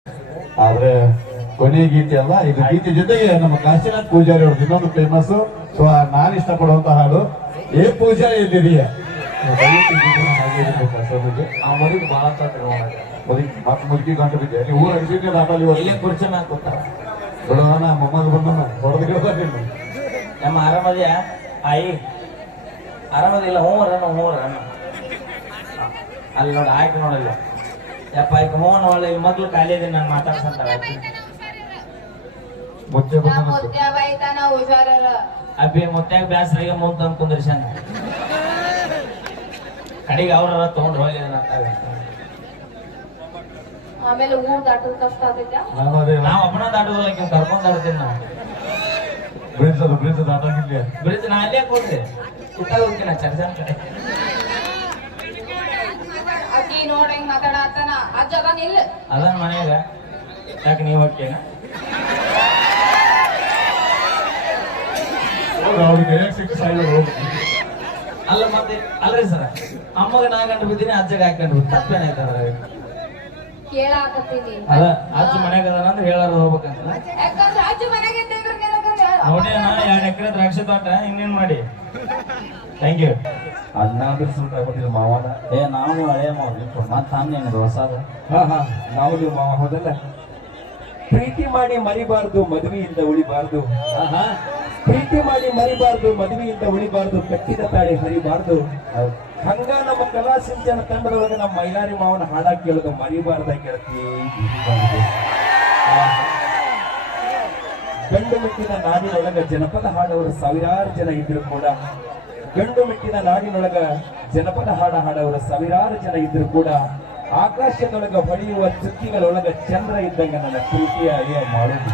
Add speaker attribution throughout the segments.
Speaker 1: ಆದ್ರೆ ಕೊನೆ ಗೀತೆ ಅಲ್ಲ, ಇದು ಗೀತೆ ಜೊತೆಗೆ ನಮ್ಮ ಕಾಶಿನಾಥ್ ಪೂಜಾರಿ ಅವ್ರದ್ದು ಇನ್ನೊಂದು ಫೇಮಸ್. ಸೊ ನಾನು ಇಷ್ಟಪಡುವಂತ ಹಾಡು ಏ ಪೂಜಾ ಎಲ್ಲಿದೆಯ
Speaker 2: ಆ ಮರಿಗೆ ಬಹಳ
Speaker 1: ಮತ್ತೆ ಮುದುಕಿ ಗಂಟು ಬಿದ್ದೆ ನೀವು ಊರ ಅಡಿಸಿದ್ದೆ ದಾಟಲ್ಲಿ
Speaker 2: ಇಲ್ಲೇ ಕುರ್ಚಿ ಮ್ಯಾಗ ಕೂತಾರ
Speaker 1: ದೊಡ್ಡವನ ಮೊಮ್ಮಗ ಬಂದನ ಹೊಡೆದ
Speaker 2: ನಮ್ಮ ಆರಾಮದ್ಯಾ ಆಯಿ ಆರಾಮದಿಲ್ಲ? ಹ್ಞೂ ರಣ್ಣ ಅಲ್ಲಿ ನೋಡಿ ಆಯ್ತು ನೋಡಲ್ಲ ಯಪ್ಪ ಆಯ್ತು ಹ್ಞೂ ಒಳ್ಳೆ ಮಗ್ಳು ಖಾಲಿ ಇದೀನಿ ನಾನು ಮಾತಾಡ್ಸಂತಾಳ
Speaker 1: ಮುಚ್ಚೆ
Speaker 2: ಅಬ್ಬಿ ಮುತ್ಯಾಗ ಬ್ಯಾಸ್ರಾಗ ಮುಂದ್ ತಂದು ಕುಂದ್ರಿಸಂದ ಕಡೆಗೆ ಅವ್ರ ತಗೊಂಡು ಹೋಗಿ
Speaker 3: ಆಮೇಲೆ ಊರ್ ದಾಟೋದು ಕಷ್ಟ ಆಗೈತಾ?
Speaker 2: ನಾವ್ ಒಬ್ಬನ ದಾಟೋದಿಲ್ಲ ಕರ್ಕೊಂಡ್ ದಾಡ್ತೀನಿ ನಾವು.
Speaker 1: ಬ್ರಿಡ್ಜ್ ದಾಟಾಗಿಲ್ಲ
Speaker 2: ಬ್ರಿಡ್ಜ್ ನಾ ಅಲ್ಲೇ ಕೊಡ್ರಿ ಸುತ್ತ ಹೋಗ್ತೀನಿ ಚರ್ಚನ್ ಕಡೆ
Speaker 3: ಅಕ್ಕಿ ನೋಡ ಹೆಂಗ್ ಮಾತಾಡತ್ತಾನ ಅಜ್ಜದ ನಿಲ್ಲ
Speaker 2: ಅದನ್ ಮನೆಯಾಗ ಯಾಕೆ ನೀವ್ ಹೋಗ್ತೀನ ಅಲ್ಲ ಮತ್ತೆ ಅಲ್ರಿ ಸರ ಅಮ್ಮಗ ನಾ ಗಂಟು ಬಿದ್ದೀನಿ ಅಜ್ಜಗ ಹಾಕೊಂಡು ತಪ್ಪೇನಾಯ್ತಾರ
Speaker 3: ಕೇಳಾಕತ್ತೀನಿ.
Speaker 2: ಅದ ಅಜ್ಜ ಮನ್ಯಾಗ ಅದಾನ ಅಂದ್ರೆ ಹೇಳಾರ ಹೋಗ್ಬೇಕಂತ
Speaker 3: ಯಾಕಂದ್ರೆ ಅಜ್ಜ ಮನೆಗೆ
Speaker 2: ನೋಡಿ ಅಣ್ಣ 2 ಎಕರೆ ದ್ರಾಕ್ಷಿ ತೋಟ ಇನ್ನೇನ್ ಮಾಡಿ. Thank you.
Speaker 1: ಅನ್ನಾದ್ರೂ ಸುಲ್ಟ್ ಆಗ್ಬಿಟ್ಟಿಲ್ಲ ಮಾವನ.
Speaker 2: ನಾವು ಹಳೆ ಮಾಡ್ಲಿ ಮತ್ತೆ ನಿಮ್ದು ಹೊಸದ.
Speaker 1: ನಾವು ನೀವು ಮಾವ ಹೋದಲ್ಲ.
Speaker 4: ಪ್ರೀತಿ ಮಾಡಿ ಮರಿಬಾರ್ದು ಮದುವೆಯಿಂದ ಉಳಿಬಾರ್ದು. ಪ್ರೀತಿ ಮಾಡಿ ಮರಿಬಾರ್ದು ಮದುವೆಯಿಂದ ಉಳಿಬಾರ್ದು, ಕಟ್ಟಿದ ತಾಳಿ ಹರಿಬಾರ್ದು. ಹಂಗ ನಮ್ಮ ಕಲಾ ಸಿಂಚನ ತಂಡದೊಳಗೆ ನಮ್ಮ ಮೈಲಾರಿ ಮಾವನ ಹಾಡ ಕೇಳೋದು ಮರಿಬಾರ್ದ ಗೆಳತಿ. ಗಂಡು ಮೆಟ್ಟಿನ ನಾಡಿನೊಳಗ ಜನಪದ ಹಾಡವರು ಸಾವಿರಾರು ಜನ ಇದ್ರು ಕೂಡ, ಗಂಡು ಮೆಟ್ಟಿನ ನಾಡಿನೊಳಗ ಜನಪದ ಹಾಡವರು ಸಾವಿರಾರು ಜನ ಇದ್ರು ಕೂಡ, ಆಕಾಶದೊಳಗ ಹೊಳೆಯುವ ಚುಕ್ಕಿಗಳೊಳಗ ಚಂದ್ರ ಇದ್ದಂಗ ನನ್ನ ಪ್ರೀತಿಯ ಅಳಿಯ ಮಾಡೋದು.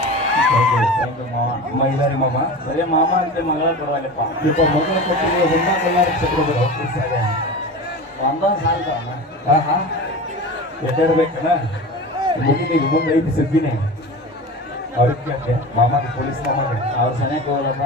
Speaker 4: ಮೈಲಾರಿ ಮಾಮ
Speaker 2: ಬರೀ ಮಾಮ ಅಂತ ಮಗಳ ಕೊಡವಾಗಪ್ಪ
Speaker 4: ಇಪ್ಪ ಮಗಳ ಕೊಟ್ಟಿರುವ ಹೊಂದ ಕೊಲ್ಲಾರ ಕ್ಷೇತ್ರಗಳು
Speaker 2: ಒಂದ ಸಾಲ್ತ
Speaker 4: ಎಡ್ಡಾಡ್ಬೇಕನ ಮುಗಿದೀಗ ಮುಂದೆ ಐತಿ ಸುದ್ದಿನೇ ಅವ್ರಿಗೆ ಮಾಮಗೆ ಪೊಲೀಸ್ ಮಾಮಗೆ
Speaker 2: ಅವ್ರ ಸನಿಯಕ್ಕೆ ಹೋಗಲ್ಲಪ್ಪ.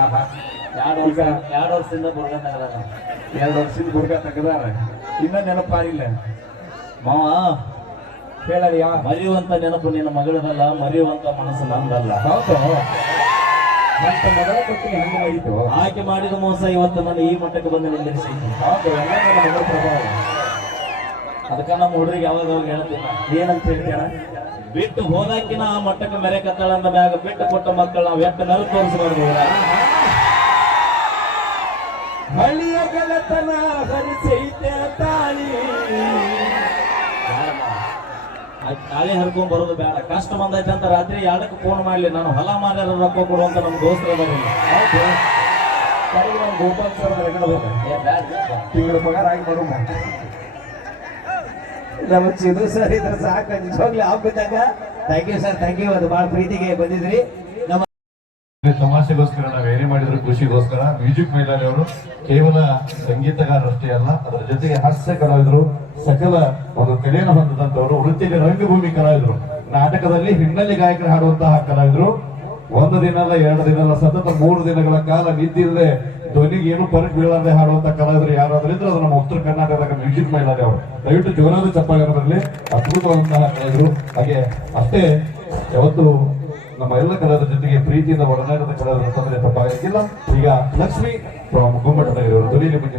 Speaker 2: 2 ವರ್ಷದಿಂದ ಬುರ್ಗ ತಗದ
Speaker 4: 2 ವರ್ಷದ ಗುರ್ಗ ತೆಗದಾರ ಇನ್ನ ನೆನಪಾರಿಲ್ಲ
Speaker 2: ಮಾವ.
Speaker 4: ಹೇಳರಿ
Speaker 2: ಮರೆಯುವಂತ ನೆನಪು ನಿನ್ನ ಮಗಳದಲ್ಲ, ಮರೆಯುವಂತ ಮನಸ್ಸು ನಂದಲ್ಲ.
Speaker 4: ಹೌದು ಅಂತ ಮಗಳ ಕೊಟ್ಟಿಗೆ ಹಂಗೆ ಮಾಡಿತು.
Speaker 2: ಆಕೆ ಮಾಡಿದ ಮೋಸ ಇವತ್ತು ನಾನು ಈ ಮಟ್ಟಕ್ಕೆ ಬಂದು ನಿಲ್ಲಿಸೈತಿ.
Speaker 4: ಹೌದು ಎಲ್ಲ ನನ್ನ ಮಗಳ ಪ್ರಭಾವ.
Speaker 2: ಅದಕ್ಕ ನಮ್ಮ ಹುಡುಗರಿಗೆ ಯಾವಾಗ ಹೇಳ್ತೀನಿ
Speaker 4: ಏನಂತ ಹೇಳ್ತೀರ?
Speaker 2: ಬಿಟ್ಟು ಹೋದಾಕಿನ ಆ ಮಟ್ಟಕ್ಕೆ ಮೆರೆ ಕತ್ತಾಳ ಅಂದ ಮ್ಯಾಗ ಬಿಟ್ಟು ಕೊಟ್ಟ ಮಕ್ಕಳು ನಾವು ಎಷ್ಟು ನೆಲ ತೋರಿಸಬಾರ್ದು.
Speaker 4: ಹಳ್ಳಿಯ ಗೆಳತನ ಹರಿಸೈತೆ ತಾಳಿ,
Speaker 2: ತಾಳಿ ಹರ್ಕೊಂಡ್ ಬರೋದು ಬೇಡ. ಕಷ್ಟ ಬಂದೈತೆ ಅಂತ ರಾತ್ರಿ 2ಕ್ಕೆ ಫೋನ್ ಮಾಡ್ಲಿ, ನಾನು ಹೊಲ ಮಾರ್ಯಾರ ರೊಕ್ಕ ಕೊಡುವಂತ ನಮ್ ದೋಸ್ತರ ಬರಲಿಲ್ಲ.
Speaker 4: ಹೌದು ನಮ್ಮ ಗೋಪಾಲ್ ಸರ್ ಹೇಳ್ಬೇಕು ತಿಂಗಳ ಪಗಾರ ಆಗಿ ಬರೋ ನಮ್ಮ ಚಿದು ಸರ್ ಇದ್ರ ಸಾಕು ನಿಜವಾಗ್ಲಿ ಆಗ್ಬಿಟ್ಟಾಗ. Thank you sir, thank you. ಅದು ಬಹಳ ಪ್ರೀತಿಗೆ ಬಂದಿದ್ರಿ. ನಮ್ಮ
Speaker 1: ತಮಾಷೆಗೋಸ್ಕರ ನಾವು ಏನೇ ಮಾಡಿದ್ರು ಖುಷಿಗೋಸ್ಕರ. ಮ್ಯೂಸಿಕ್ ಮೈಲಾರಿ ಅವರು ಕೇವಲ ಸಂಗೀತಗಾರರಷ್ಟೇ ಅಲ್ಲ, ಅದರ ಜೊತೆಗೆ ಹಾಸ್ಯ ಕಲಾವಿದರು, ಸಕಲ ಒಂದು ಕಲೆಯನ್ನು ಹೊಂದಿದಂತವರು, ವೃತ್ತಿಯಲ್ಲಿ ರಂಗಭೂಮಿ ಕಲಾವಿದರು, ನಾಟಕದಲ್ಲಿ ಹಿನ್ನೆಲೆ ಗಾಯಕರು ಹಾಡುವಂತಹ ಕಲಾವಿದರು. 1 ದಿನ ಅಲ್ಲ 2 ದಿನ ಅಲ್ಲ, ಸತತ 3 ದಿನಗಳ ಕಾಲ ನಿದ್ದಿಲ್ಲದೆ ಧ್ವನಿಗೆ ಏನು ಪರಕ್ ಬೀಳದೆ ಹಾಡುವಂತ ಕಲಾವಿದರು ಯಾರಾದ್ರೂ ಇದ್ರೆ ಅದು ನಮ್ಮ ಉತ್ತರ ಕರ್ನಾಟಕದ ಮ್ಯೂಸಿಕ್ ಮೈಲಾರಿ ಅವರು. ದಯವಿಟ್ಟು ಜೋರಾದ ಚಪ್ಪಾಳೆ ಬರಲಿ. ಅದ್ಭುತವಾದಂತಹ ಕಲಾವಿದರು. ಹಾಗೆ ಅಷ್ಟೇ ಯಾವತ್ತು ನಮ್ಮ ಎಲ್ಲ ಕಲಾವಿದರ ಜೊತೆಗೆ ಪ್ರೀತಿಯಿಂದ ಒಡನಾಟದ ಕಲಾವಿದರ ತೊಂದರೆ ತಪ್ಪಾಗಿಲ್ಲ. ಈಗ ಲಕ್ಷ್ಮಿ ಗುಮ್ಮಟದವರು ಧ್ವನಿಯಲ್ಲಿ